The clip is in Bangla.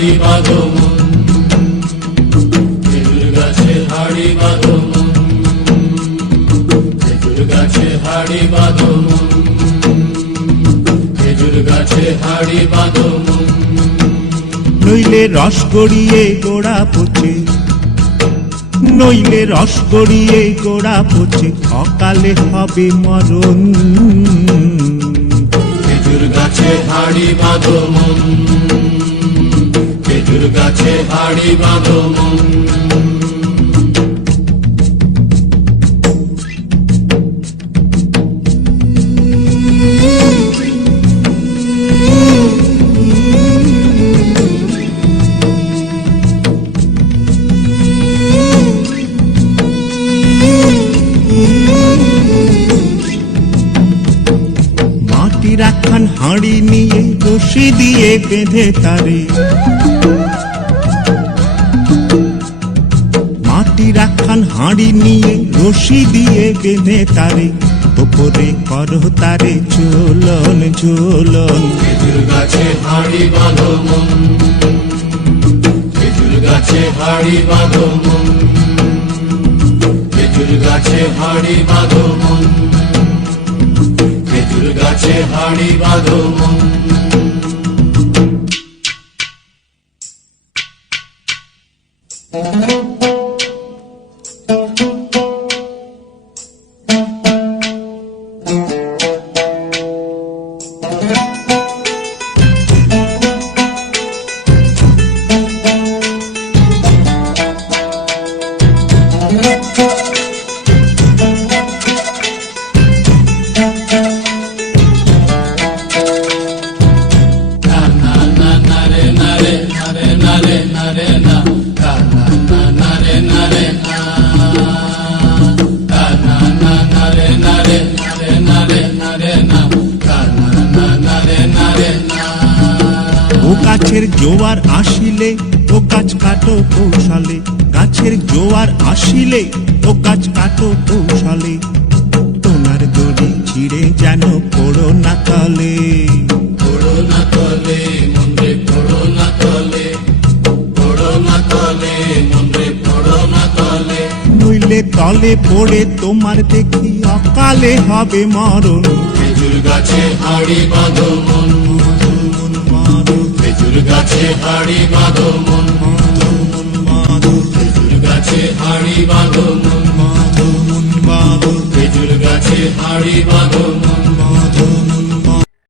হাড়ি বাঁধো মন, খেজুর গাছে হাড়ি বাঁধো মন, খেজুর গাছে হাড়ি বাঁধো মন, খেজুর গাছে হাড়ি বাঁধো মন। নইলে রস গড়িয়ে গোড়া পচে, নইলে রস গড়িয়ে গোড়া পচে, অকালে হবে মরণ। খেজুর গাছে হাড়ি বাঁধো মন, খেজুর গাছে হাড়ি বাঁধো মন। মাটির একখান হাঁড়ি নিয়ে রশি দিয়ে বেঁধে তারে, মাটির একখান হাঁড়ি নিয়ে রশি দিয়ে বেঁধে তারে, ওপরে করো তারে ঝোলন ঝোলন। খেজুর গাছে হাড়ি বাঁধো মন, খেজুর গাছে হাড়ি বাঁধো মন, খেজুর গাছে হাড়ি বাঁধো মন, খেজুর গাছে হাড়ি বাঁধো মন। ও গাছের জোয়ার আসিলে ও গাছ কাটো কৌশলে, গাছের জোয়ার আসিলে ও গাছ কাটো কৌশলে, তোমার দড়ি ছিঁড়ে যেন পড়ো না তলে। পড়ো না তলে মন্দিরে, পড়ো না তলে, পড়ো না তলে মন্দিরে, পড়ো না তলে। নইলে তলে পড়ে তোমার দেখি অকালে হবে মরণ। খেজুর গাছে হাড়ি বাঁধো মন, খেজুর গাছে হাড়ি বাঁধো মন, খেজুর গাছে হাড়ি বাঁধো মন, খেজুর গাছে হাড়ি বাঁধো মন।